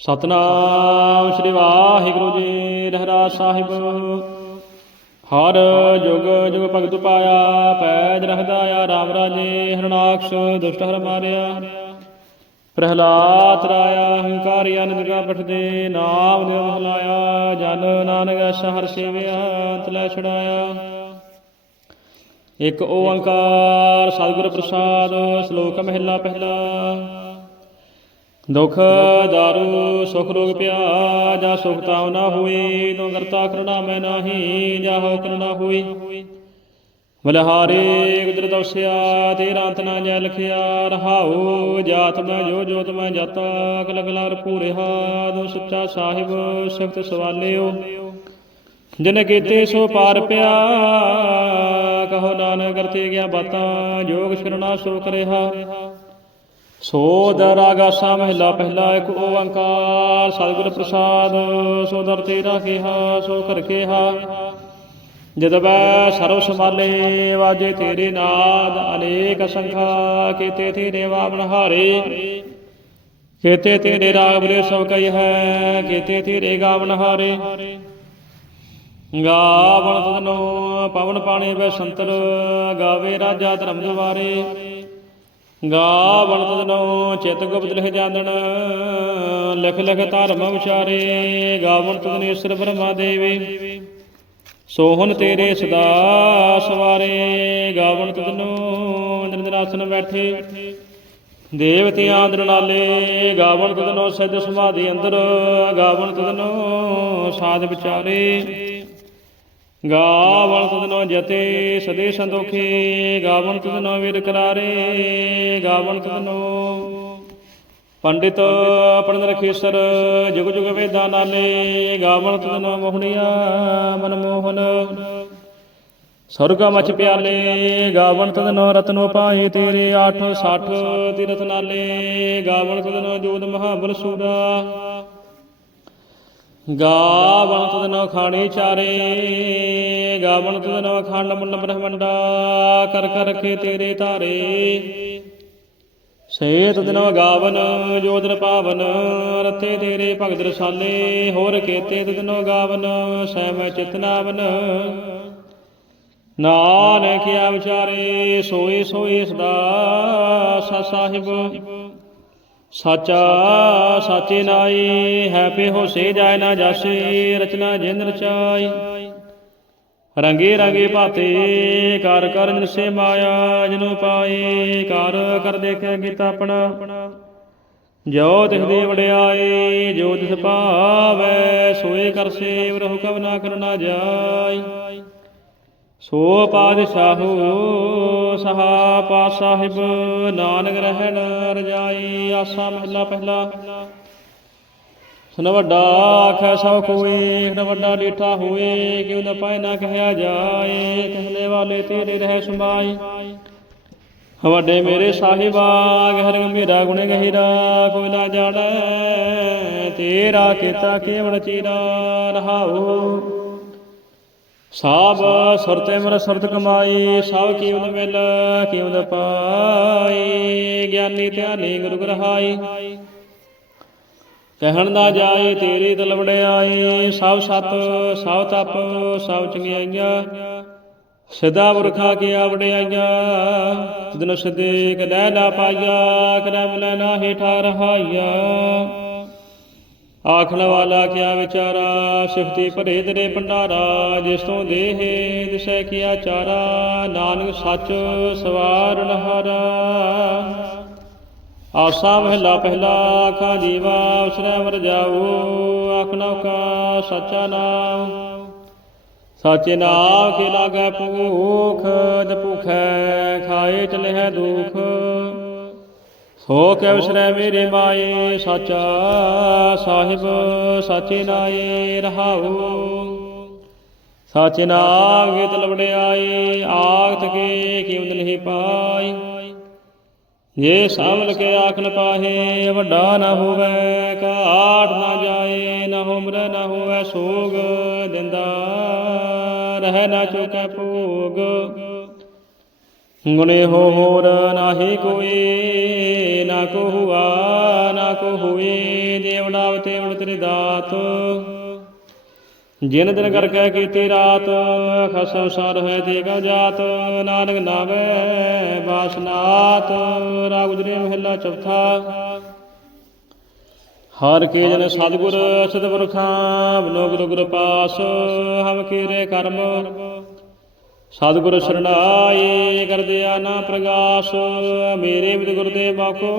ਸਤਨਾਮ ਸ੍ਰੀ ਵਾਹਿਗੁਰੂ ਜੀ ਰਹਿਰਾ ਸਾਹਿਬ। ਹਰ ਜੁਗ ਜੁਗ ਭਗਤ ਪਾਇਆ, ਪੈਜ ਰਹਦਾ ਆ ਰਾਮ ਰਾਜੇ, ਹਰਨਾਕਸ਼ ਦੁਸ਼ਟ ਹਰ ਮਾਰਿਆ। ਪ੍ਰਹਲਾਦ ਰਾਇਆ, ਹੰਕਾਰੀ ਅਨੰਦਗਾ ਪਠਦੇ ਨਾਮ ਦੇ ਮਹਲਾਇਆ, ਜਨ ਨਾਨਕ ਸ਼ਹਰ ਸੇਵਿਆ ਤਲੇ ਛੜਾਇਆ ਇੱਕ ਓੰਕਾਰ ਸਤਿਗੁਰ ਪ੍ਰਸਾਦ, ਸ਼ਲੋਕ ਮਹਿਲਾ ਪਹਿਲਾ। ਦੁਖ ਦਾਰੂ, ਸੁਖ ਰੋਗ ਪਿਆ ਜਾ ਸੁਖ ਤਾਉ ਨਾ ਹੋਈ ਤੋ ਕਰਤਾ ਕਰਣਾ ਮੈਂ ਨਾਹੀ, ਜਾ ਹੋ ਕਰਣਾ ਹੋਈ। ਬਲਹਾਰੇ ਗੁਦਰ ਦਵਸਿਆ ਤੇਰਾ ਅੰਤ ਨਾ ਜੈ ਲਖਿਆ, ਰਹਾਉ ਜਾਤ ਮੈਂ ਜੋ ਜੋਤ ਮੈਂ ਜਾਤਾ ਅਗਲ ਅਗਲਾਰ ਪੂਰਿਆ ਦੋ ਸੱਚਾ ਸਾਹਿਬ ਸਖਤ ਸਵਾਲਿਓ। ਜਿਨ ਕੀਤੇ ਸੋ ਪਾਰ ਪਿਆ, ਕਹੋ ਨਾਨਕ ਕਰਤੇ ਗਿਆ ਬਾਤਾਂ, ਜੋਗ ਸ਼ਰਣਾ ਸੋ ਕਰਿਆ ਸੋ ਦਰਾਗਾਸਾ ਮਹਿਲਾ, ਪਹਿਲਾ ਇੱਕ ਓੰਕਾਰ। ਸਤਿਗੁਰ ਪ੍ਰਸਾਦ, ਸੋ ਦਰ ਤੇਰਾ ਕਿਹਾ, ਸੋ ਕਰ ਕਿਹਾ। ਜਦ ਬੈ ਸਰਵ ਸੰਭਾਲੇ, ਵਾਜੇ ਤੇਰੇ ਨਾਦ, ਅਨੇਕ ਸੰਖਾ, ਕੀਤੇ ਤੇਰੇ ਵਾਮਨ ਹਾਰੇ। ਕੀਤੇ ਤੇਰੇ ਰਾਗ ਬਰੇ ਸਭ ਕਈ ਹੈ, ਕੀਤੇ ਤੇਰੇ ਗਾਵਨ ਹਾਰੇ। ਗਾਵਣ ਤਦਨੋ, ਪਵਨ ਪਾਣੀ ਬੈ ਸੰਤਰ, ਗਾਵੇ ਰਾਜਾ ਧਰਮ ਦੁਆਰੇ। ਗਾਵਣ ਤਦਨੋ ਚਿਤ ਗੁਪਤ ਲਿਖ ਜਾਣਨ ਲਿਖ ਲਿਖ ਧਰਮ ਵਿਚਾਰੇ ਗਾਵਣ ਤਦਨ ਈਸ਼ਰ ਬ੍ਰਹਮਾ ਦੇਵੇ। ਸੋਹਨ ਤੇਰੇ ਸਦਾ ਸਵਾਰੇ ਗਾਵਣ ਤਦਨੋ ਨਿਰੰਜਨਾਸਨ ਬੈਠੇ। ਦੇਵਤਿਆਂ ਦਰਨਾਲੇ ਗਾਵਣ ਤਦਨੋ ਸਿੱਧ ਸਮਾਧੀ ਅੰਦਰ ਗਾਵਣ ਤਦਨੋ ਸਾਧ ਵਿਚਾਰੇ। ਗਾਵਣ ਤਦਨੋ ਜਤੇ, ਸਦੇ ਸੰਦੋਖੇ ਗਾਵਣ ਤਦਨੋ ਵੀਰ ਕਰਾਰੇ ਗਾਵਣ ਤਦਨੋ ਪੰਡਿਤ ਪੜਨ ਰਖੇਸਰ ਜੁਗ ਜੁਗ ਵੇਦਾਂ ਨਾਲੇ ਗਾਵਣ ਤਦਨੋ ਮੋਹਣੀਆ ਮਨ ਮੋਹਨ। ਸਰਗਾ ਮਚ ਪਿਆਲੇ ਗਾਵਣ ਤਦਨੋ ਰਤਨੋ ਪਾਏ ਤੇਰੇ 860 ਤੀਰਥ ਨਾਲੇ ਗਾਵਣ ਤਦਨੋ ਜੋਤ ਮਹਾਬਲ ਸੂਰਾ। ਗਾਵਣ ਤਦਨੋ ਖਾਣੇ ਚਾਰੇ ਗਾਵਣ ਤਦਨੋ ਖੰਡ ਮੁੰਨ ਬ੍ਰਹਮੰਡਾ, ਕਰ ਕਰ ਰਖੇ ਤੇਰੇ ਧਾਰੇ। ਸੇ ਤਦਨੋ ਗਾਵਨ ਜੋਦਨ ਪਾਵਨ ਰਤੇ ਤੇਰੇ ਭਗਤ ਰਸਾਲੇ, ਹੋਰ ਕੇਤੇ ਤਦਨੋ ਗਾਵਨ ਸੈ ਮੈਂ ਚਿਤਨਾਵਨ ਨਾਨਕ ਆ ਵਿਚਾਰੇ ਸੋਈ ਸੋਈ ਸਦਾ ਸਾ ਸਾਹਿਬ। ਸਾਚਾ ਸਾਚੇ ਨਾਈ ਹੈ ਪੇ ਹੋਸੇ ਜਾਇ ਨਾ ਜਾਸੇ, ਰਚਨਾ ਜਿੰਦ ਰਚਾਈ। ਰੰਗੇ ਰੰਗੇ ਭਾਤੇ, ਕਰ ਕਰ ਨਿਸੇ ਮਾਇਆ ਜਨੂ ਪਾਏ ਕਰ ਕਰ ਦੇਖੈ ਕੀਤਾ ਆਪਣਾ। ਜੋ ਤਿਸ ਦੀ ਵਡਿਆਈ, ਜੋ ਤਿਸ ਭਾਵੈ, ਸੋਏ ਕਰ ਸੇਵ, ਰਹੋ ਕਬ ਨਾ ਕਰਨਾ ਜਾਈ। ਸੋ ਪਾਦਸ਼ਾਹੋ ਸਹਾ ਸਾਹਿਬ, ਨਾਨਕ ਰਹਿਣ ਰਜਾਈ ਆਸਾ ਮਹਲਾ ਪਹਿਲਾ। ਸੁਨ ਵੱਡਾ ਆਖੈ, ਸਭ ਕੋਈ ਨ ਵੱਡਾ ਡੀਠਾ ਹੋਏ, ਕਿਉ ਨ ਪਾਇ ਨਾ ਕਹਿਆ ਜਾਏ ਕਹਿਲੇ ਵਾਲੇ ਤੇਰੇ ਰਹਿ ਸਮਾਈ। ਵੱਡੇ ਮੇਰੇ ਸਾਹਿਬਾ, ਗਹਿਰ ਗੰਭੀਰਾ ਗੁਣ ਗਹਿਰਾ, ਕੋਈ ਨਾ ਜਾਣੈ, ਤੇਰਾ ਕੀਤਾ ਕੇਵਲ ਚੀਰਾ ਰਹਾਉ ਸਭ ਸੁਰਤੇ ਮਰ ਸੁਰਤ ਕਮਾਈ ਸਭ ਕੀਵਨ ਮਿਲ ਕੀਵਨ ਪਾਈ, ਗਿਆਨੀ ਧਿਆਨੀ ਗੁਰੂ ਗ੍ਰਹਾਈ। ਕਹਿਣ ਨਾ ਜਾਏ ਤੇਰੀ ਦਿਲ ਵਡਿਆਈ ਸਭ ਸਤ ਸਭ ਤਪ ਸਭ ਚੰਗਿਆਈਆਂ। ਸਦਾ ਵਰਖਾ ਕੇ ਵਡਿਆਈਆਂ ਤਦਨ ਸਦੇ ਕਦੈ ਨਾ ਪਾਈਆ ਕਦੈ ਮਿਲੈ ਨਾ ਹੇਠਾ ਰਹਾਈਆ। ਆਖਣ ਵਾਲਾ ਕਿਆ ਵਿਚਾਰਾ, ਸਿਫਤੀ ਭਰੇ ਤੇਰੇ ਭੰਡਾਰਾ ਜਿਸ ਤੋਂ ਦੇਹ ਦਿਸੈ ਕੀਆ ਚਾਰਾ, ਨਾਨਕ ਸੱਚ ਸਵਾਰਨ ਹਾਰਾ ਆਸਾ ਮਹਿਲਾ ਪਹਿਲਾ, ਆਖਾ ਜੀਵਾ ਉਸਰੈ ਮਰ ਜਾਓ ਆਖਣਾ ਕਾ ਸੱਚਾ ਨਾਮ। ਸਾਚੇ ਨਾਮ ਕੇ ਲਾਗੈ ਭੂਖ ਜ ਭੁਖੈ, ਖਾਏ ਚਲੇ ਹੈ ਦੁਖ। ਸੋ ਕੈ ਵਿਸਰੈ ਮੇਰੇ ਮਾਏ, ਸਾਚਾ ਸਾਹਿਬ, ਸਾਚੇ ਨਾਏ ਰਹਾਉ। ਸਾਚੇ ਨਾਮ ਗੇ ਤਲਵੜਿਆਈ ਆਖਤ ਕੇ ਕੀਮਤ ਨਹੀਂ ਪਾਈ ਜੇ ਸਾਵਲ ਕੇ ਆਖਣ ਪਾਹੇ, ਵੱਡਾ ਨਾ ਹੋਵੇ ਕਾਟ ਨਾ ਜਾਏ, ਨਾ ਹੁਮਰ ਨਾ ਹੋਵੇ ਸੋਗ, ਦਿੰਦਾ ਰਹਿ ਨਾ ਚੁਕੈ ਭੋਗ। ਗੁਨੇ ਹੋਰ ਨਾਹੀ ਕੋਈ ਨਾ ਕੋ ਹੁਆ ਨਾ ਕੋ ਹੋਏ ਦੇਵ ਨਾਮ ਤੇ ਉਣ ਤੇਰੀ ਦਾਤ। ਜਿਨ ਦਿਨ ਕਰ ਕਹਿ ਕੀਤੀ ਰਾਤ ਖਸਮ ਸਾਰ ਹੋਏ ਤੇ ਕਉ ਜਾਤ। ਨਾਨਕ ਨਾਵੇ ਬਾਸਨਾਤ ਰਾਗ ਗੁਜਰੇ ਮਹਿਲਾ ਚੌਥਾ। ਹਰ ਕੇ ਜਨ ਸਤਿਗੁਰ ਸਤ ਪੁਰਖਾਂ ਗੁਰੂ ਗੁਰ ਪਾਸ, ਹਮ ਕੀਰੇ ਕਰਮ। ਸਤਿਗੁਰ ਸਰਣਾਈ ਕਰਦਿਆ ਨਾ ਪ੍ਰਗਾਸ, ਮੇਰੇ ਵਿਦ ਗੁਰਦੇਵ ਬਾਕੋ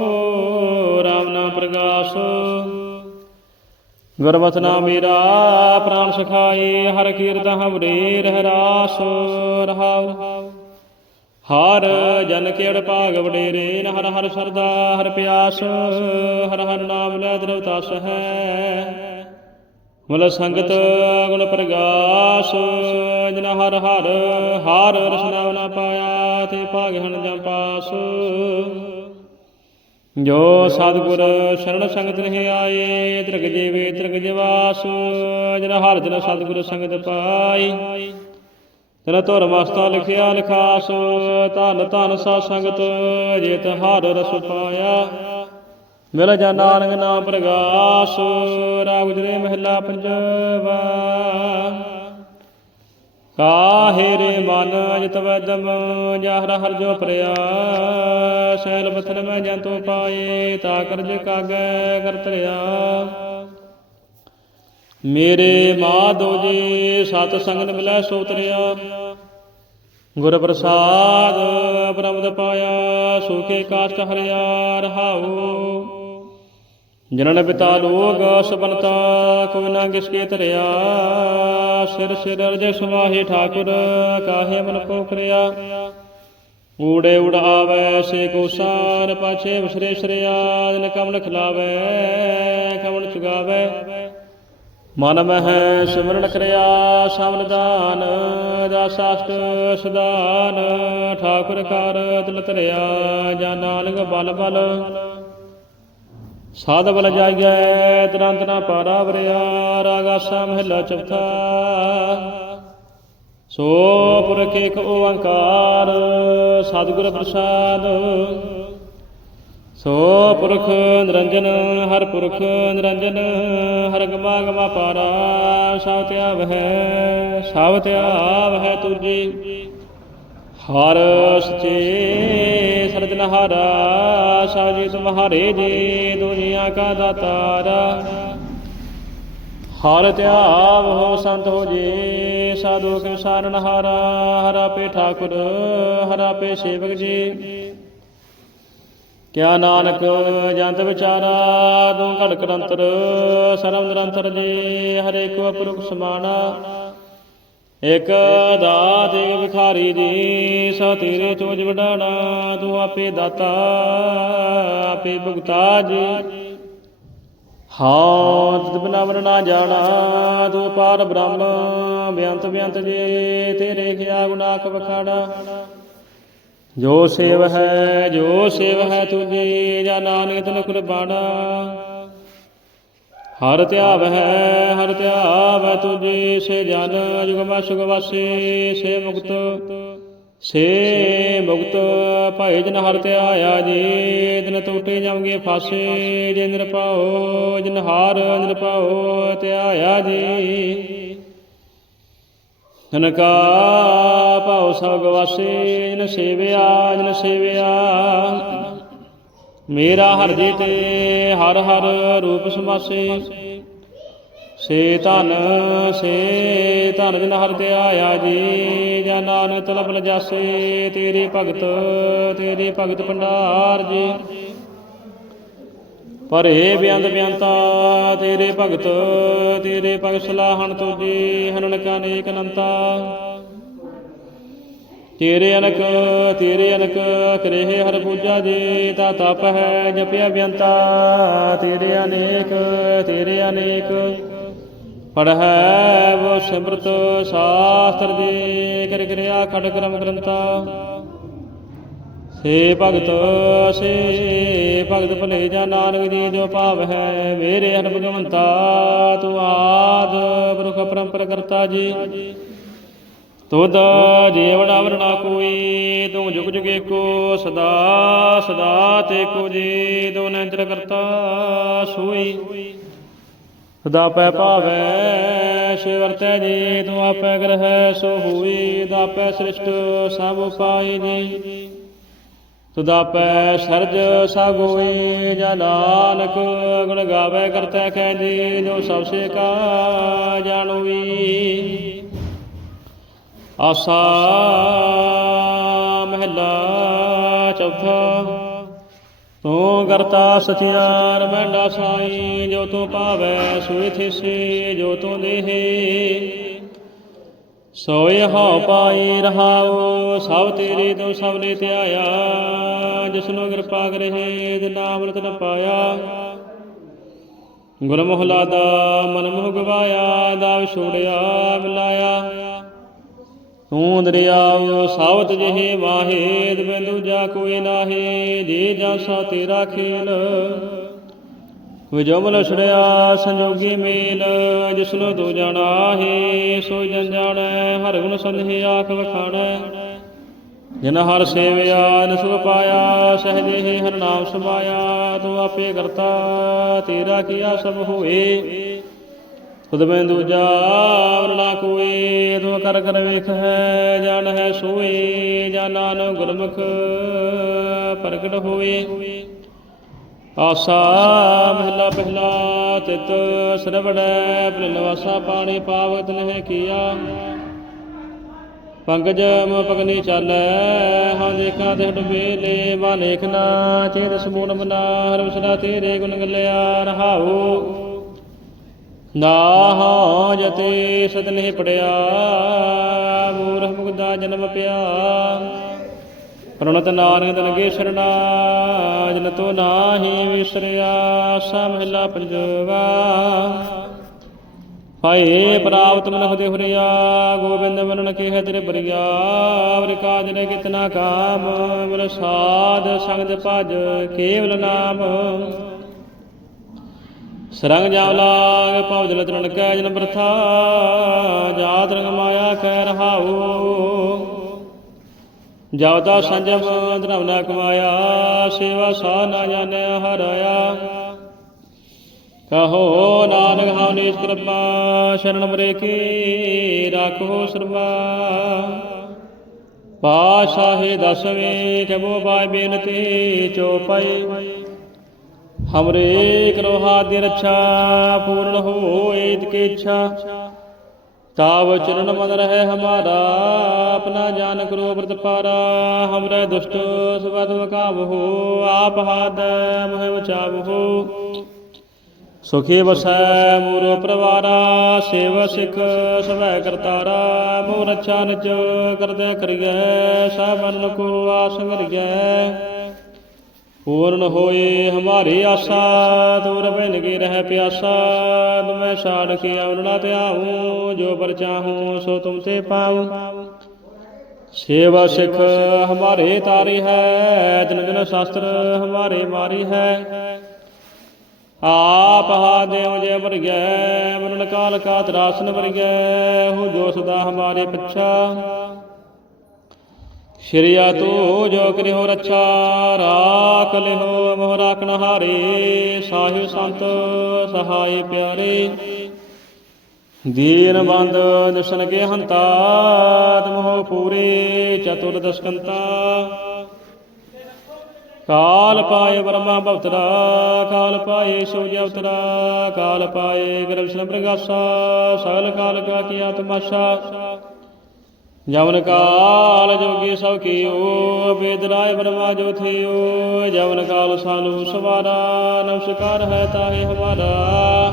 RAM ਨਾਮ ਪ੍ਰਗਾਸ। ਗੁਰਬਚਨਾ ਮੇਰਾ ਪ੍ਰਾਨ ਸਖਾਏ, ਹਰ ਕੀਰਤ ਹਮਰੇ ਰਹਿ ਰਾਸ, ਰਹਾਉ। ਹਰ ਜਨ ਕੇੜ ਭਾਗ ਵਡੇਰੇ ਹਰ ਹਰ ਸਰਦਾ ਹਰ ਪਿਆਸ, ਹਰ ਹਰ ਨਾਮ ਲੈ ਦਰਵ ਤਸ ਹੈ ਮੁਲ ਸੰਗਤ ਗੁਣ ਪ੍ਰਗਾਸ ਜਨ ਹਰ ਹਰ, ਹਾਰ ਰਸਨਾ ਨਾ ਪਾਇਆ ਤੇ ਭਾਗ ਹਣ ਜਾਂ ਪਾਸ। ਜੋ ਸਤਿਗੁਰ ਸ਼ਰਨ ਸੰਗਤ ਨਹੀਂ ਆਏ, ਤ੍ਰਿਗ ਜੀਵੇ ਤ੍ਰਿਗ ਜਿਵਾਸ ਜਨ ਹਰ ਜਨ ਸਤਿਗੁਰ ਸੰਗਤ ਪਾਈ। ਤਨ ਧੁਰ ਮਸਤਾ ਲਿਖਿਆ ਲਿਖਾਸ, ਧਨ ਧਨ ਸਾ ਸੰਗਤ, ਜੇਤ ਹਰ ਰਸ ਪਾਇਆ। ਮਿਲ ਜਾ ਨਾਨਕ ਨਾਮ ਪ੍ਰਗਾਸ, ਰਾਗ ਜਰੇ ਮਹਿਲਾ ਪੰਜਵਾ। ਕਾਹੇ ਰੇ ਮਨ ਜਿਤ ਵਦਮ ਜਹਰ ਹਰ ਜੋ ਪ੍ਰਿਆ ਸੈਲ ਬਥਨ ਮੈਂ ਜੰਤੋ ਪਾਏ, ਤਾ ਕਰਜ ਕਾਗੈ ਕਰ ਮੇਰੇ ਮਾਧੋ ਜੀ, ਸਤ ਸੰਗਤ ਮਿਲੈ ਸੋ ਤਰਿਆ। ਗੁਰ ਪ੍ਰਸਾਦ ਬ੍ਰਹਮਦ ਪਾਇਆ, ਸੁਖੇ ਕਾਸ਼ਟ ਹਰਿਆ ਰਹਾਉ। ਜਨਨ ਪਿਤਾ ਲੋਗ ਸਬਨਤਾ ਕੋਈ ਨਾ ਕਿਸ ਕੇ ਧਰਿਆ? ਸਿਰ ਸਿਰ ਅਰਜ ਸਮਾਹੇ ਠਾਕੁਰ, ਕਾਹੇ ਮਨ ਪੋਖਰਿਆ ਊੜੇ ਉੜ ਆਵੈ, ਸੇ ਕੋ ਸਾਰ ਪਾਛੇ ਵਿਸਰੇ ਸ਼ਰਿਆ, ਜਨ ਕਮਲ ਖਿਲਾਵੈ, ਕਮਲ ਚੁਗਾਵੈ। ਮਨ ਮਹਿ ਸਿਮਰਨ ਕਰਿਆ ਸਮਨਦਾਨ ਦਾਸਾਸ਼ਟ ਸਦਾਨ, ਠਾਕੁਰ ਕਰ ਦਿਲ ਧਰਿਆ, ਜਾਂ ਨਾਨਕ ਬਲ ਬਲ। ਸਾਧ ਬਲ ਜਾਈਐ ਤੁਰੰਤ ਨਾ ਪਾਰਾ ਵਰਿਆ ਰਾਗਾਸਾ ਮਹਿਲਾ ਚੌਥਾ। ਸੋ ਪੁਰਖ ਏਕ ਓੰਕਾਰ, ਸਤਿਗੁਰ ਪ੍ਰਸਾਦ। ਸੋ ਪੁਰਖ ਨਿਰੰਜਨ, ਹਰ ਪੁਰਖ ਨਿਰੰਜਨ, ਹਰ ਗਮਾ ਗਮਾ ਪਾਰਾ ਸਭ ਧਿਆਵ ਹੈ ਸਭ ਧਿਆਵ ਹੈ ਤੁਜੀ ਹਰ ਸਚੇ ਸਰਜਨਹਾਰਾ ਸਭ ਜੀ ਤੁਮਹਾਰੇ ਜੀ, ਦੁਨੀਆ ਕਾ ਦਾਤਾਰਾ। ਹਰ ਧਿਆਵ ਹੋ ਸੰਤ ਹੋ ਜੀ, ਸਾਧੂ ਕੇ ਸਾਰਨ ਹਾਰਾ ਹਰਾ ਪੇ ਠਾਕੁਰ, ਹਰਾ ਪੇ ਸੇਵਕ ਜੀ। ਕਿਆ ਨਾਨਕ ਜੰਤ ਵਿਚਾਰਾ, ਤੂੰ ਘੜ ਕਰੰਤਰ ਸਰਮ ਨਿਰੰਤਰ ਜੀ ਹਰੇ ਕੋ ਅਪਰੁਖ ਸਮਾਨਾ ਇਕ ਦਾਤ ਵਿਖਾਰੀ ਜੀ ਸੋ ਤੇਰੇ ਚੋਜ ਵਡਾਣਾ ਤੂੰ ਆਪੇ ਦਾਤਾ, ਆਪੇ ਭੁਗਤਾ ਹਾਂ ਤਿਤ ਬਿਨਾ ਮਨ ਨਾ ਜਾਣਾ, ਤੂੰ ਪਾਰ ਬ੍ਰਹਮ, ਬਿਆੰਤ ਬਿਆੰਤ ਜੇ, ਤੇਰੇ ਖਿਆ ਗੁਨਾਖ ਵਖਾੜਾ ਜੋ ਸੇਵ ਹੈ, ਜੋ ਸੇਵ ਹੈ ਤੁਝੇ, ਜਾਂ ਨਾਨਕ ਤਨ ਕੁਰਬਾਨਾ ਹਰ ਧਿਆਵ ਹੈ ਹਰ ਧਿਆਵ ਹੈ ਤੁਝੇ ਸੇ ਜਨ ਜੁਗਮਾ ਸੁਖ ਵਾਸੇ ਸੇ ਮੁਕਤ। ਸੇ ਮੁਕਤ ਭਾਈ ਜਨ ਹਰ ਧਿਆਇਆ ਜੀ ਦਿਨ ਟੋਟੇ ਜਾਵਗੇ ਫਾਸੇ ਜੇ ਨਿਰਭਉ, ਜਨ ਹਾਰ ਨਿਰਭਉ ਧਿਆਇਆ ਜੀ। ਤਨਕਾ ਭਾਉ ਸਭ ਗਵਾਸੇ ਜਨ ਸੇਵਿਆ ਜਨ ਸੇਵਿਆ ਮੇਰਾ ਹਰ ਜੀ ਤੇ ਹਰ ਹਰ ਰੂਪ ਸਮਾਸੇ। ਸੇ ਧਨ ਸੇ ਧਨ ਜਨ ਹਰ ਤੇ ਆਇਆ ਜੀ, ਜਾਂ ਨਾਨਕ ਤਲਬ ਲਜਾਸੇ ਤੇਰੇ ਭਗਤ ਤੇਰੇ ਭਗਤ ਭੰਡਾਰ ਜੀ। ਪਰੇ ਬਿਆੰਤ ਬਿਆੰਤਾ, ਤੇਰੇ ਭਗਤ ਤੇਰੇ ਭਗਤ ਸਲਾਹਣ ਤੁਜੀ ਹਨਨਕ ਅਨੇਕ ਅਨੰਤਾ। ਤੇਰੇ ਅਨਕ ਤੇਰੇ ਅਨਕ ਕਰੇਹ ਹਰ ਪੂਜਾ ਜੀ ਤਾ ਤਪ ਹੈ ਜਪਿਆ ਬਿਆੰਤਾ। ਤੇਰੇ ਅਨੇਕ ਤੇਰੇ ਅਨੇਕ। ਪੜ੍ਹੈ ਵੋ ਸਿਮਰਤ ਸ਼ਾਸਤਰ ਜੀ ਕਰ ਕਿਰਿਆ ਖੜ ਕਰਮ ਗ੍ਰੰਥਾ। ਸੇ ਭਗਤ ਸੇ ਭਗਤ ਭਲੇ ਜਾ ਨਾਨਕ ਜੀ, ਜੋ ਭਾਵ ਹੈ ਮੇਰੇ ਹਰ ਭਗਵੰਤਾ। ਤੂੰ ਆਦ ਬਰੁਖ ਪਰੰਪਰ ਕਰਤਾ ਜੀ। ਤੁਧ ਜੀਵਨ ਅਵਰ ਨਾ ਕੋਈ ਤੂੰ ਜੁਗ ਜੁਗ ਏਕੋ ਸਦਾ ਸਦਾ ਤੇ ਕੋ ਜੀ ਦੋ ਨੰਤਰ ਕਰਤਾ ਸੋਈ। ਸਦਾ ਪੈ ਭਾਵੈ, ਸ਼ਿਵ ਵਰਤੈ ਜੀ ਤੂੰ ਆਪੈ ਗ੍ਰਹਿ ਸੋ ਹੋਈ ਦਾਪੈ ਸ੍ਰਿਸ਼ਟ ਸਭ ਉਪਾਈ ਜੀ। ਤੁਦਾਪੈ ਸਰਜ ਸਾਗੋਈ ਜਾ ਨਾਨਕ ਗੁਣ ਗਾਵੇ ਕਰਤਾ ਕਹਿ ਜੀ, ਜੋ ਸਭ ਸੇ ਕਾ ਜਾਣੋਈ ਆਸਾ ਮਹਿਲਾ ਚੌਥਾ। ਤੂੰ ਕਰਤਾ ਸਚਿਆਰ ਮੈਂਡਾ ਸਾਈ, ਜੋ ਤੂੰ ਪਾਵੈ ਸੋਈ ਥਿਸੇ, ਜੋ ਤੂੰ ਦੇਹੇ। ਸੋਇ ਹਉ ਪਾਈ ਰਹਾਉ, ਸਭ ਤੇਰੇ ਤੋਂ ਸਭ ਨੇ ਧਿਆਇਆ। ਜਿਸਨੂੰ ਕਿਰਪਾ ਕਰੇ ਤੇ ਨਾਮ ਰਤ ਨ ਪਾਇਆ। ਗੁਰ ਮੋਹਲਾ ਦਾ ਮਨ ਮੋਹ ਗਵਾਇਆ ਦਾ ਛੋੜਿਆ, ਮਿਲਾਇਆ। ਤੂੰ ਦਰਿਆਉ ਸਾਵਤ ਜਿਹੇ ਵਾਹੇ ਬਿੰਦੂ ਜਾ ਕੋਈ ਨਾਹੀ ਜੇ ਜਾਸਾ ਤੇਰਾ ਖੇਲ। ਵਿਜੋਮਲ ਛੜਿਆ, ਸੰਜੋਗੀ ਮੇਲ ਜਿਸਨੂੰ ਤੂੰ ਜਾਣਾ ਸੋ ਜਨ ਜਾਣੈ, ਹਰ ਗੁਣ ਸੰਧਿ ਆਖ ਵਖਾਣੈ। ਜਿਨ ਹਰ ਸੇਵਿਆ ਨਸੁਖ ਪਾਇਆ ਸਹਜੇ ਹੀ ਹਰ ਨਾਮ ਸਮਾਇਆ, ਤੂੰ ਆਪੇ ਕਰਤਾ, ਤੇਰਾ ਕੀਆ ਸਭ ਹੋਏ। ਤੁਧ ਮੈਂ ਦੂਜਾ ਵਰਣਾ ਕੋਏ ਤੂੰ ਕਰ ਕਰ ਵੇਖ ਹੈ, ਜਾਣ ਹੈ ਸੋਏ, ਜਾਂ ਨਾਨਕ ਗੁਰਮੁਖ ਪ੍ਰਗਟ ਹੋਏ ਆਸਾ ਮਹਿਲਾ ਪਹਿਲਾ ਤਿਤ ਸਰਵੜੈ ਪ੍ਰਲਵਾਸਾ ਪਾਣੀ ਪਾਵਤ ਨਹਿ ਕੀਆ। ਪੰਕਜ ਮ ਪਗਨੀ ਚਾਲੈ, ਹਾਂ ਦੇਖਾਂ ਤੇ ਡੁਬੇਲੇ ਮਾ ਲੇਖਨਾ ਚੇਤ ਸਮੂਨ ਬਨਾ ਹਰ ਵਿਸਰਾ ਤੇਰੇ ਗੁਣ ਗਲਿਆ, ਰਹਾਉ। ਨਾ ਹਾਂ ਜਤੇ ਸਦ ਪੜਿਆ, ਮੂਰਖ ਮੁਗਦਾ ਜਨਮ ਪਿਆ। ਪ੍ਰਣਤ ਨਾਨਕ ਤਨਗੇ ਸ਼ਰਣਾ ਜਨ ਤੋ ਨਾਹੀ ਵਿਸਰਿਆ ਸਾ ਮਹਿਲਾ ਪੰਜਵਾ ਹਾਏ ਪ੍ਰਾਪਤ ਮਨ ਹਦੇ ਹੁਰਿਆ, ਗੋਬਿੰਦ ਵਰਣ ਹੈ ਤੇਰੇ ਬਰਿਆ। ਅਵਰ ਕਾਜ ਨੇ ਕਿਤਨਾ ਕਾਮ ਮਿਲ ਸਾਧ ਸੰਗਤ ਭਜ ਕੇਵਲ ਨਾਮ। ਸਰੰਗ ਜਾਵ ਲਾਗ ਭਵ ਜਲ ਤਰਨ ਕੈ ਜਨ ਬਰਥਾ ਜਾਤ ਰੰਗ ਮਾਇਆ ਕੈ ਰਹਾਉ। ਜਾਵਤਾ ਸੰਜਮ ਧਰਮ ਨਾ ਕਮਾਇਆ, ਸੇਵਾ ਸਾ ਨਾ ਜਾਣਿਆ ਹਰਾਇਆ ਕਹੋ ਨਾਨਕ ਹਉ ਨੀਚ ਕਿਰਪਾ, ਸ਼ਰਨ ਬਰੇ ਕੀ ਰਾਖੋ ਸਰਵਾ ਪਾਸ਼ਾਹੇ ਦਸਵੇਂ ਕਬੋ ਬਾਈ ਬੇਨਤੀ ਚੋਪਈ ਹਮਰੇ ਕਰੋ ਦੀ ਰੱਛਾ, ਪੂਰਨ ਹੋਏ ਤਿਕੇ ਇੱਛਾ। ਤਾਵ ਚਰਨ ਮਨ ਰਹਿ ਹਮਾਰਾ, ਆਪਣਾ ਜਾਨ ਕਰੋ ਵਰਤ ਪਾਰਾ। ਹਮਰੇ ਦੁਸ਼ਟ ਸਵਦ ਵਕਾਵ ਹੋ, ਆਪ ਹਾਦ ਮਹਿ ਬਚਾਵ ਹੋ। ਸੁਖੀ ਵਸੈ ਮੂਰ ਪ੍ਰਵਾਰਾ, ਸੇਵ ਸਿਖ ਸਵੈ ਕਰਤਾਰਾ। ਮੂਰ ਅੱਛਾ ਨਿਜ ਕਰਦਿਆ ਕਰੀਐ ਸਭਨ ਕੋ ਆਸ ਕਰੀਐ ਪੂਰਨ ਹੋਏ ਹਮਾਰੀ ਆਸਾ ਦੂਰ ਬਿਨ ਕੀ ਰਹਿ ਪਿਆਸਾ। ਤੁਮੈ ਛਾੜ ਕੇ ਆਵਰਣਾ ਧਿਆਉ ਜੋ ਪਰ ਚਾਹੂੰ, ਸੋ ਤੁਮ ਤੇ ਪਾਉ ਸੇਵਾ ਸਿਖ ਹਮਾਰੇ ਤਾਰੀ ਹੈ ਜਨ ਜਨ ਸ਼ਾਸਤਰ ਹਮਾਰੇ ਮਾਰੀ ਹੈ। ਆਪ ਹਾ ਦੇਵ ਜੇ ਮਰ ਗਏ ਮਰਨ ਕਾਲ ਕਾ ਤਰਾਸਨ ਮਰ ਗਏ ਹੋ ਜੋ ਸਦਾ ਹਮਾਰੇ ਪਿਛਾ। ਸ਼੍ਰੀਆ ਤੂ ਜੋ ਕਰਿਓ ਰੱਛਾ, ਰਾਖ ਲਿਓ ਮੋਹ ਰਾਖਣ ਹਾਰੇ ਸਾਹਿਬ ਸੰਤ ਸਹਾਈ ਪਿਆਰੇ। ਦੀਨ ਬੰਦ ਦਸ਼ਨ ਕੇ ਹੰਤਾ ਤਮੋ ਪੂਰੇ ਚਤੁਰ ਦਸਕੰਤਾ। ਕਾਲ ਪਾਏ ਬ੍ਰਹਮਾ ਭਵਤਰਾ, ਕਾਲ ਪਾਏ ਸੂਰਜ ਅਵਤਰਾ, ਕਾਲ ਪਾਏ ਗਰਭਸ਼ਨ ਪ੍ਰਗਾਸਾ, ਸਗਲ ਕਾਲ ਕਾ ਕੀਆ ਤਮਾਸ਼ਾ ਜਵਨ ਕਾਲ ਜੋਗੀ ਸਭ ਕੀਓ, ਵੇਦ ਰਾਏ ਬ੍ਰਹਮਾ ਜੋ ਥਿਓ। ਜਵਨ ਕਾਲ ਸਾਨੂ ਸਵਾਰਾ ਨਮਸਕਾਰ ਹੈ ਤਾਹੇ ਹਮਾਰਾ।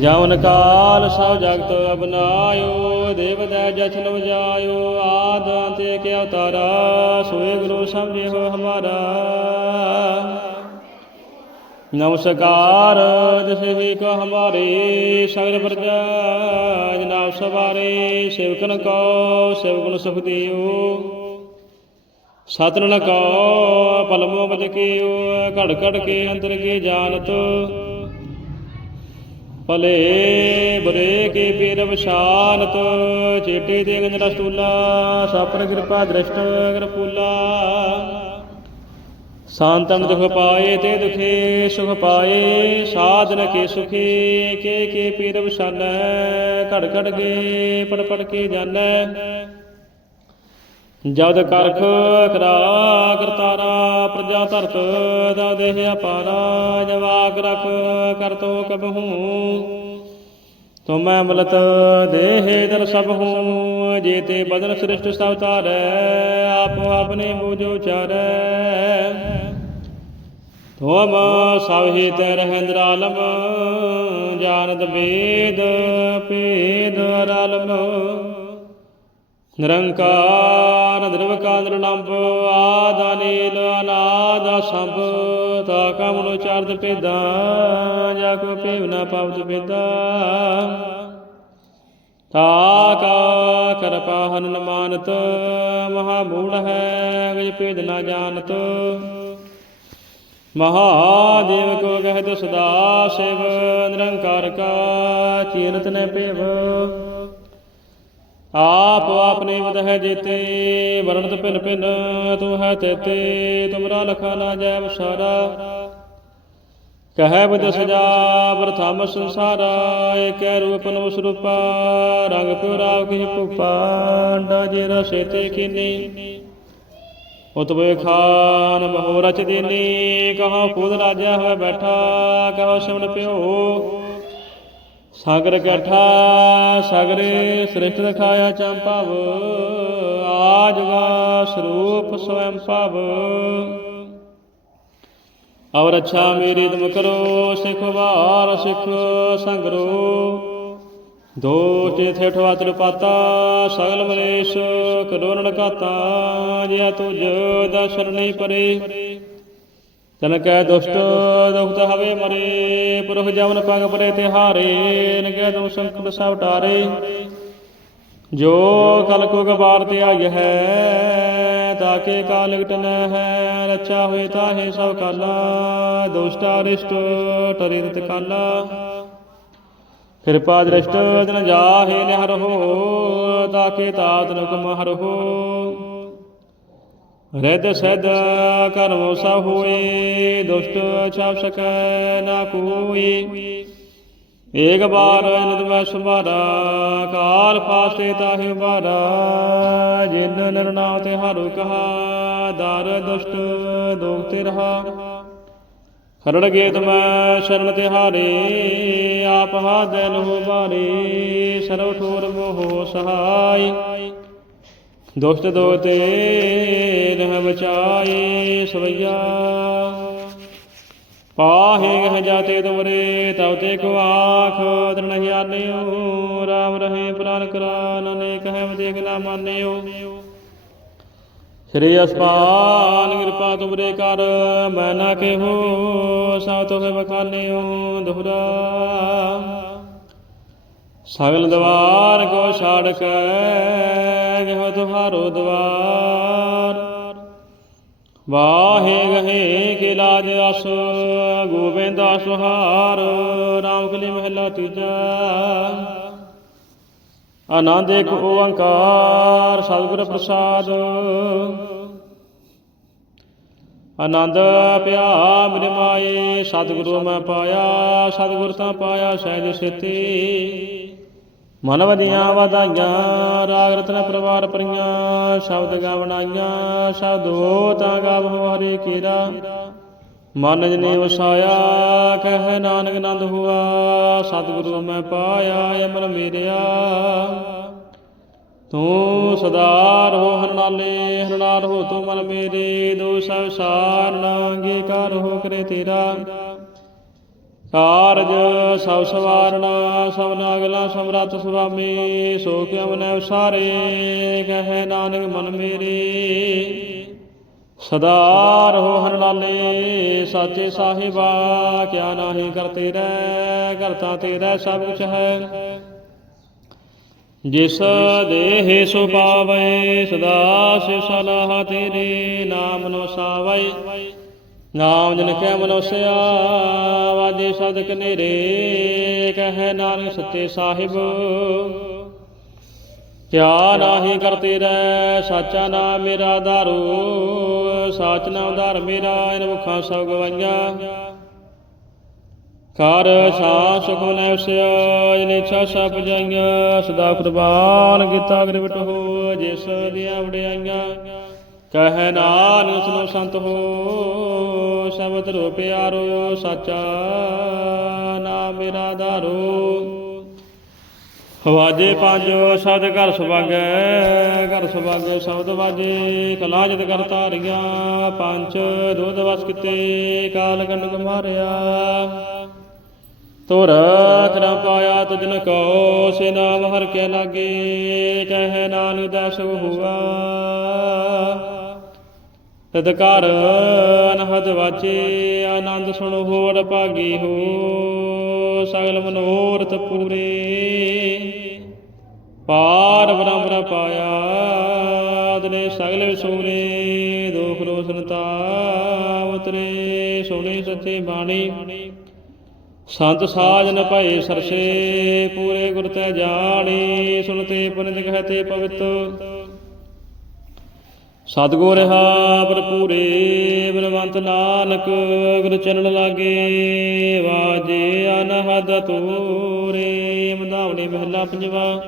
ਜਵਨ ਕਾਲ ਸਭ ਜਗਤ ਅਬਨਾਇਓ ਦੇਵ ਦੈ ਜਛਨ ਵਜਾਇਓ ਆਦ ਅੰਤੇ ਕੇ ਅਵਤਾਰਾ ਸੋਏ ਗੁਰੂ ਸਮਝਿਓ ਹਮਾਰਾ। ਨਮਸਕਾਰ, ਜਿਸ ਹੀ ਕੋ ਹਮਾਰੇ, ਸਗਲ ਪ੍ਰਜਾ। ਸਵਾਰੇ, ਸੇਵਕਨ ਕੋ ਸੇਵਕਨ ਸੁਖ ਸਤਨ ਕੋ ਪਲਮੋ ਬਜ ਕੀਓ ਘੜ ਘੜ ਕੇ ਅੰਤਰ ਕੇ ਜਾਣਤ। ਭਲੇ ਬੁਰੇ ਕੀ ਪੀਰ ਵਿਸ਼ਾਨਤ ਚੇਟੀ ਦੇ ਗੰਜ ਰਸਤੂਲਾ ਸਾਪਰ ਕਿਰਪਾ ਦ੍ਰਿਸ਼ਟ ਕਿਰਪੂਲਾ ਸਾਂਤਨ ਦੁਖ ਪਾਏ ਤੇ ਦੁਖੇ ਸੁਖ ਪਾਏ ਸਾਧਨ ਕੇ ਸੁਖੀ, ਕੇ ਕੇ ਪੀਰ ਵਿਸ਼ਾਨੈ ਘੜ ਘੜ ਕੇ ਪੜ ਪੜ ਕੇ ਜਾਣੈ ਜਦ ਕਰਖ ਕਰਾ ਕਰਤਾਰਾ, ਪ੍ਰਜਾ ਧਰਤ ਦਾ ਦੇਹ ਅਪਾਰਾ, ਜਵਾਕ ਰਖ ਕਰਤੋ ਕਬਹੂ ਤੁਮੈ ਮਲਤ ਦੇਹ ਦਰ ਸਭ ਹੂੰ, ਜੇਤੇ ਬਦਨ ਸ੍ਰਿਸ਼ਟ ਸਭ ਤਾਰੈ ਆਪੋ ਆਪਣੇ ਬੂਝੋ ਚਾਰੈ। ਤੁਮ ਸਭ ਹੀ ਤੇ ਰਹਿੰਦਰ ਜਾਣਦ ਵੇਦ ਭੇਦ ਰਲਮ। ਨਿਰੰਕਾਰ ਨਿਰਵਕਾਰ ਨਿਰਲੰਭ ਆਦ ਅਨੀਲ, ਅਨਾਦ ਸੰਭ ਤਾ ਕਮਨੁ ਚਰਦ ਪੇਦਾ ਜਾ ਕੋ ਪੇਵ ਨਾ ਪਵਤ ਪੇਦਾ ਤਾ ਕਾ ਕਰਪਾ ਹਨ ਮਾਨਤ, ਮਹਾ ਮੂੜ ਹੈ, ਗਜ ਭੇਦ ਨਾ ਜਾਣਤ। ਮਹਾਦੇਵ ਕੋ ਕਹਿਤ ਸਦਾ ਸਿਵ, ਨਿਰੰਕਾਰ ਕਾ ਚੀਨਤ ਨ ਪੇਵ। ਆਪ ਆਪਣੇ ਮਦ ਹੈ ਜੀਤੇ, ਵਰਣਤ ਭਿਨ ਭਿਨ, ਤੂੰ ਹੈ ਤੇਤੇ, ਤੁਮਰਾ ਲਖਾ ਨਾ ਜੈ ਵਸਾਰਾ ਕਹੈ ਬਦ ਸਜਾ ਪ੍ਰਥਮ ਸੰਸਾਰਾ ਏਕੈ ਰੂਪ ਨੋ ਸਰੂਪਾ, ਰੰਗ ਪਿਉਰਾਵ ਕਿਛ ਭੂਪਾ, ਅੰਡਾ ਜੇ ਰਸੇ ਤੇ ਕੀਨੀ ਉਤਬੇ ਖਾਨ ਬਹੁ ਰਚ ਦੇਨੀ, ਕਹੋ ਖੁਦ ਰਾਜਾ ਹੋਇ ਬੈਠਾ, ਕਹੋ ਸਿਮਨ ਪਿਓ। ਸਾਗਰ ਕੈਠਾ, ਸਗਰੇ ਸ੍ਰਿਸ਼ਟ ਦਿਖਾਇਆ ਚੰਪਾਵ ਆਜਗਾ ਸਰੂਪ ਸਵੈੰ ਭਵ। ਅਵਰ ਅੱਛਾ ਮੇਰੀ ਤੁਮ ਕਰੋ, ਸਿਖ ਵਾਰ ਸਿਖ ਸੰਗਰੋ। ਦੋ ਤੇਥੇ ਠਵਾ ਤਲ ਸਗਲ ਮਲੇਸ਼ ਕਰੋਨਣ ਕਾਤਾ ਜਿਆ ਤੁਜ ਦਰਸ਼ਨ ਨਹੀਂ ਪਰੇ। ਤਨ ਕੈ ਦੁਸ਼ਟ, ਦੁਖਤ ਹਵੇ ਮਰੇ, ਪੁਰਖ ਜਵਨ ਪਗ ਪਰੇ ਤਿਹਾਰੇ ਨ ਕੈ ਤੁਮ ਸੰਕਟ ਸਭ ਟਾਰੇ। ਜੋ ਕਲ ਕੋ ਗਵਾਰ ਤੇ ਆਈ ਹੈ ਤਾਕੇ ਕਾਲ ਲਗਟਨ ਹੈ, ਰੱਛਾ ਹੋਏ ਤਾਹੇ ਸਭ ਕਾਲਾ, ਦੁਸ਼ਟਾ ਰਿਸ਼ਟ ਟਰਿ ਕਾਲਾ। ਕਿਰਪਾ ਦ੍ਰਿਸ਼ਟ ਜਨ ਜਾਹੇ ਨਿਹਰ ਤਾਕੇ ਤਾਤ ਨੁਕਮ ਹਰ ਹੋ। ਸਦ ਕਰਮ ਸਭ ਹੋਏ, ਦੁਸ਼ਟ ਛਾਪ ਸਕੈ ਨਾ ਕੋਈ। ਏਕ ਬਾਰ ਅਨੰਦ ਮੈਂ ਸੁਮਾਰਾ ਕਾਲ ਪਾਸੇ ਤਾਹਿ ਬਾਰਾ ਜਿਨ ਨਿਰਣਾ ਤੇ ਹਰੁ ਕਹਾ, ਦਰ ਦੁਸ਼ਟ ਦੋਖ ਤੇ ਰਹਾ। ਖਰੜ ਗੇਤ ਮੈਂ ਸ਼ਰਨ ਤਿਹਾਰੇ ਆਪ ਹਾਦੈ ਲਹੂ ਬਾਰੇ ਸਰਵ ਠੋਰ ਮੋਹ ਸਹਾਈ ਦੁਸ਼ਟ ਦੋ ਰਹਿ ਬਚਾਏ ਸਵਈਆ। ਪਾਹੇ ਗਹ ਜਾਤੇ ਤੁਮਰੇ ਤਉ ਤੇ ਕੋ ਆਖ ਦ੍ਰਿਣ ਹਿਆਨਿਓ ਰਾਮ ਰਹੇ ਪ੍ਰਾਨ ਕਰਾ ਨਨੇ ਕਹਿ ਦੇਖ ਨਾ ਮਾਨਿਓ। ਸ੍ਰੀ ਅਸਪਾਨ ਕਿਰਪਾ ਤੁਮਰੇ ਕਰ, ਮੈਂ ਨਾ ਕੇਹੋ ਸਾ ਤੋਹਿ ਬਖਾਨਿਓ ਦੁਹਰਾ। ਸਗਲ ਦਵਾਰ ਕੋ ਛਾੜ ਕੇ ਗਹਿ ਤੁਹਾਰੋ ਦਵਾਰ। ਵਾਹੇ ਗਹੇ ਕੇ ਲਾਜ ਅਸ, ਗੋਬਿੰਦ ਸੁਹਾਰ, ਰਾਮ ਕਲੀ ਮਹਿਲਾ ਤੀਜਾ। ਆਨੰਦ ਇੱਕ ਓੰਕਾਰ, ਸਤਿਗੁਰ ਪ੍ਰਸਾਦ। ਆਨੰਦ ਪਿਆ ਮੇਰੇ ਮਾਏ, ਸਤਿਗੁਰੂ ਮੈਂ ਪਾਇਆ, ਸਤਿਗੁਰ ਤਾਂ ਪਾਇਆ ਸਹਿਜ ਸਿੱਤੀ। ਮਨ ਵਧੀਆਂ ਵਧਾਈਆਂ, ਰਾਗ ਰਤਨ ਪਰਵਾਰ ਪਰੀਆਂ ਸ਼ਬਦ ਗਾਵਣਾਈਆਂ, ਸ਼ਬਦੋ ਤਾਂ ਗਾਵ ਹਰੇ ਕੀਰਾ। ਮਨ ਜਨੇ ਵਸਾਇਆ ਕਹਿ ਨਾਨਕ ਨੰਦ ਹੁਆ, ਸਤਿਗੁਰੂ ਮੈਂ ਪਾਇਆ, ਅਮਰ ਮੇਰਿਆ। ਤੂੰ ਸਦਾ ਰਹੋ ਹਰਨਾਲੇ ਹਰਨਾਲ ਹੋ ਤੂੰ ਮਨ ਮੇਰੇ, ਦੋ ਸਭ ਸਾਰ ਨਾਂਗੇ ਕਰ ਹੋ ਕਰੇ ਤੇਰਾ। ਕਾਰਜ ਸਭ ਸਵਾਰਣਾ ਸਭ ਨਾਗਲਾ ਸਮਰੱਥ ਸੁਆਮੀ, ਸੋ ਕਿਉ ਨੈ ਉਸਾਰੇ, ਕਹੇ ਨਾਨਕ ਮਨ ਮੇਰੇ। ਸਦਾ ਰਹੋ ਹਰ ਲਾਲੇ, ਸਾਚੇ ਸਾਹਿਬਾ, ਕਿਆ ਨਾਹੀ ਕਰਤੇ ਰਹਿ ਕਰਤਾ ਤੇਰਾ ਸਭ ਕੁਛ ਹੈ। ਜਿਸ ਦੇਹ ਸੋ ਪਾਵੇ, ਸਦਾ ਸਿ ਸਲਾਹ ਤੇਰੇ ਨਾਮ ਨੋ ਸਾਵੈ। ਨਾਮ ਜਨ ਕੈ ਮਨੋਸਿਆ, ਵਾਜੇ ਸ਼ਬਦ ਕਨੇਰੇ ਕਹੈ ਨਾਨਕ ਸੱਚੇ ਸਾਹਿਬ। ਕਿਆ ਨਾਹੀ ਕਰਤੇ ਰਹਿ ਸਾਚਾ ਨਾਮ ਮੇਰਾ ਧਾਰੂ, ਸਾਚ ਨਾਮ ਧਾਰ ਮੇਰਾ, ਇਨ ਮੁਖਾਂ ਸਭ ਗਵਾਈਆਂ। ਕਰ ਸਾ ਸੁਖ ਮਨੈ ਉਸਿਆ, ਜਿਨੇ ਇੱਛਾ ਸਭ ਜਾਈਆਂ ਸਦਾ ਕੁਰਬਾਨ ਕੀਤਾ ਗ੍ਰਿਵਟ ਹੋ, ਜਿਸ ਦੀਆਂ ਵਡਿਆਈਆਂ। ਕਹੈ ਨਾਨਕ ਸੁਨੋ ਸੰਤ ਹੋ, ਸਬਦ ਰੋ ਪਿਆਰੋ, ਸਾਚਾ ਨਾਮ ਮੇਰਾ ਧਾਰੋ। ਵਾਜੇ ਪੰਜ ਸ਼ਬਦ ਘਰ ਸੁਭਾਗੈ ਘਰ ਸੁਭਾਗੈ ਸ਼ਬਦ ਵਾਜੇ ਕਲਾ ਕਰ ਧਾਰੀਆਂ, ਪੰਜ, ਦੁਧ ਵਸ ਕਿਤੇ, ਕਾਲ ਗੰਡਕ ਮਾਰਿਆ। ਤੁਰ ਤਰਾ ਪਾਇਆ ਤੁਜਨ ਕੋ, ਸੇ ਨਾਮ ਹਰ ਕੇ ਲਾਗੇ, ਕਹਿ ਨਾਨਕ ਦਸ ਹੁਆ। ਤਦ ਕਰ ਅਨਹਦ ਵਾਚੇ ਆਨੰਦ ਸੁਣ ਹੋਰ ਭਾਗੀ ਹੋ, ਸਗਲ ਮਨੋਰਥ ਪੂਰੇ। ਪਾਰ ਬ੍ਰਹਮ ਪਾਇਆ ਤਨੇ ਸਗਲ ਵਿਸੂਰੇ ਦੁਖ ਰੋਸਨਤਾ ਉਤਰੇ ਸੋਹਣੀ ਸੱਚੇ ਬਾਣੀ। ਸੰਤ ਸਾਜਨ ਭਏ ਸਰਸੇ, ਪੂਰੇ ਗੁਰ ਤੈ ਜਾਣੀ ਸੁਨਤੇ ਪੁਨਿਤ ਕਹਤੇ ਪਵਿੱਤ। ਸਤਗੁਰ ਰਹਾ ਭਰਪੂਰੇ, ਬਲਵੰਤ ਨਾਨਕ, ਗੁਰ ਚਰਨ ਲਾਗੇ, ਵਾਜੇ ਅਨਹਦ ਤੂਰੇ ਮਧਾਵਣੀ ਮਹਿਲਾ ਪੰਜਵਾ।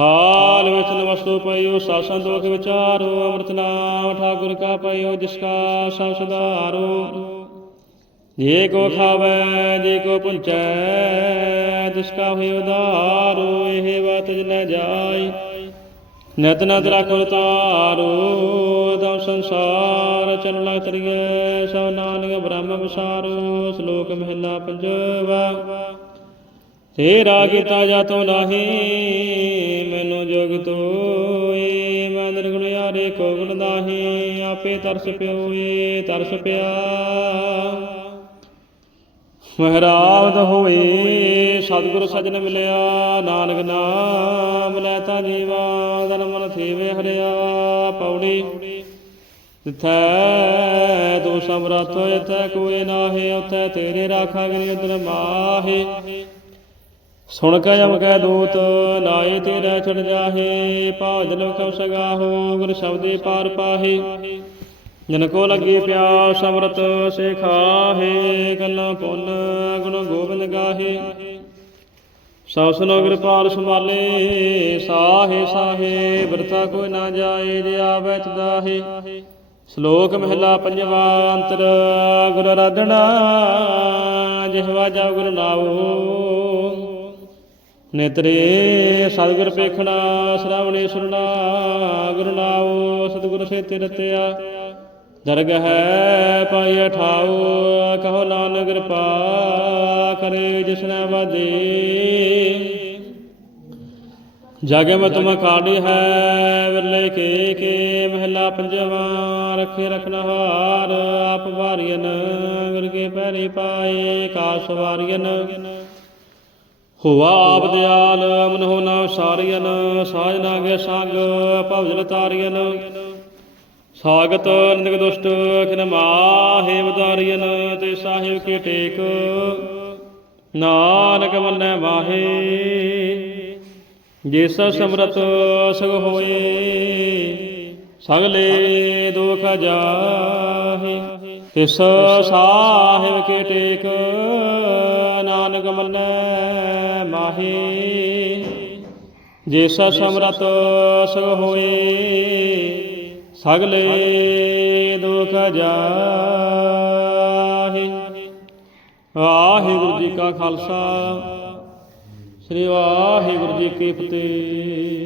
ਹਾਲ ਵਿੱਚ ਨਵਸਤੂ ਪਈਓ ਸਾਸਨ ਦੋਖ ਵਿਚਾਰੋ, ਅੰਮ੍ਰਿਤ ਨਾਮ ਠਾਕੁਰ ਕਾ ਪਈਓ ਜਿਸ ਕਾ ਸਭ ਸੁਧਾਰੋ ਜੇ ਕੋ ਖਾਵੈ, ਜੇ ਕੋ ਪੁੰਚੈ ਤਿਸ ਕਾ ਹੋਇ ਉਧਾਰੋ, ਇਹ ਬਾਤ ਜਨ ਜਾਈ। ਨਿਤ ਨਦ ਰੱਖੋ ਤਾਰੋ ਦਮ ਸੰਸਾਰ ਚਲ ਲਗ ਤਰੀਏ ਸੋ ਨਾਨਕ ਬ੍ਰਹਮ ਵਿਸਾਰੋ, ਸ਼ਲੋਕ ਮਹਿਲਾ ਪੰਜਵਾ। ਤੇਰਾ ਕੀਤਾ ਜਾ ਤੋ ਨਾਹੀ, ਮੈਨੂੰ ਜੋਗ ਤੋਏ ਮੰਦਰ ਗੁਣ ਕੋ ਗੁਣ ਦਾਹੀ ਆਪੇ ਤਰਸ ਪਿਓਏ ਤਰਸ ਪਿਆ। ਮਹਿਰਾਵਦ ਹੋਏ ਸਤਿਗੁਰ ਸਜਣ ਮਿਲਿਆ, ਨਾਨਕ ਨਾਮ ਲੈ ਤਾ ਜੀਵਾ ਦਨ ਮਨ ਥੀਵੇ ਹਰਿਆ, ਪੌੜੀ। ਤਿਥੈ ਤੂੰ ਸਮਰੱਥ ਇਥੈ ਕੋਈ ਨਾਹੀ, ਉਥੈ ਤੇਰੇ ਰਾਖਾ ਗਰੀ ਉਦਰ ਮਾਹੇ। ਸੁਣ ਕੇ ਜਮ ਕੈ ਦੂਤ ਨਾਏ ਤੇਰਾ ਛੜ ਜਾਹੇ, ਭਾਜ ਲੋਕ ਸਗਾਹੋ, ਗੁਰ ਸ਼ਬਦੇ ਪਾਰ ਪਾਹੇ। ਜਨ ਕੋ ਲੱਗੀ ਪਿਆਸ ਅੰਮ੍ਰਿਤ ਸੇ ਗੱਲਾਂ ਪੁੰਨ ਗੁਣ ਗੋਬਿੰਦ ਗਾਹੇ। ਸਭ ਸੁਨੋ ਕਿਰਪਾਲ ਸੰਭਾਲੇ, ਸਾਹੇ ਸਾਹੇ ਵਰਤਾ ਕੋਈ ਨਾ ਜਾਏ ਜੇ ਆਵੈ ਤਦਾਹੇ ਸ਼ਲੋਕ ਮਹਿਲਾ ਪੰਜਵਾ ਅੰਤਰ, ਗੁਰ ਆਰਾਧਨਾ ਜਿਹਵਾ ਜਾ ਗੁਰ ਨਾਉ। ਨੇਤਰੇ ਸਤਿਗੁਰ ਪੇਖਣਾ ਸ਼ਰਵਣੇ ਸੁਰਣਾ ਗੁਰੂ ਨਾਉ, ਸਤਿਗੁਰ ਸੇ ਤਿਰਤਿਆ ਦਰਗ ਹੈ ਠਾਉ ਕਹੋ ਨਾਨਕ ਕਿਰਪਾ ਕਰੇ ਜਿਸਨੇ ਵਾਦੇ ਜਾਗੇ ਮਤ ਮਕਾੜੀ ਹੈ, ਵਿਰਲੇ ਕੇ ਕੇ ਮਹਿਲਾ ਪੰਜਵਾ, ਰੱਖੇ ਰਖਨਾ ਹਾਰ, ਆਪ ਵਾਰੀਨ ਗੁਰ ਕੇ ਪੈਰੀ ਪਾਏ, ਕਾਸ ਵਾਰੀਨ ਹੁਆ ਆਪ ਦਿਆਲ, ਮਨ ਹੋ ਨਾ ਸਾਰੀਨ ਸਾਜ ਨਾਗੇ ਸੰਗ ਭਵਜਲ ਤਾਰੀਨ ਸਾਗਤ ਨਿੰਦਕ ਦੁਸ਼ਟ, ਖਿਨ ਮਾਹੇ ਵਦਾਰੀਨ ਤੇ ਸਾਹਿਬ ਕੀ ਟੇਕ। ਨਾਨਕ ਮੰਨੈ ਮਾਹੇ, ਜਿਸ ਸਮਰਤ ਸਗ ਹੋਏ ਸਗਲੇ ਦੁਖ ਜਾਹੇ। ਤਿਸ ਸਾਹਿਬ ਕੇ ਟੇਕ, ਨਾਨਕ ਮੰਨੈ ਮਾਹੇ ਜਿਸ ਸਮਰਤ ਸਗ ਹੋਏ, ਸਗਲੇ ਦੁਖ ਜਾਹੇ। ਵਾਹਿਗੁਰੂ ਜੀ ਕਾ ਖਾਲਸਾ, ਸ੍ਰੀ ਵਾਹਿਗੁਰੂ ਜੀ ਕੀ ਫਤਿਹ।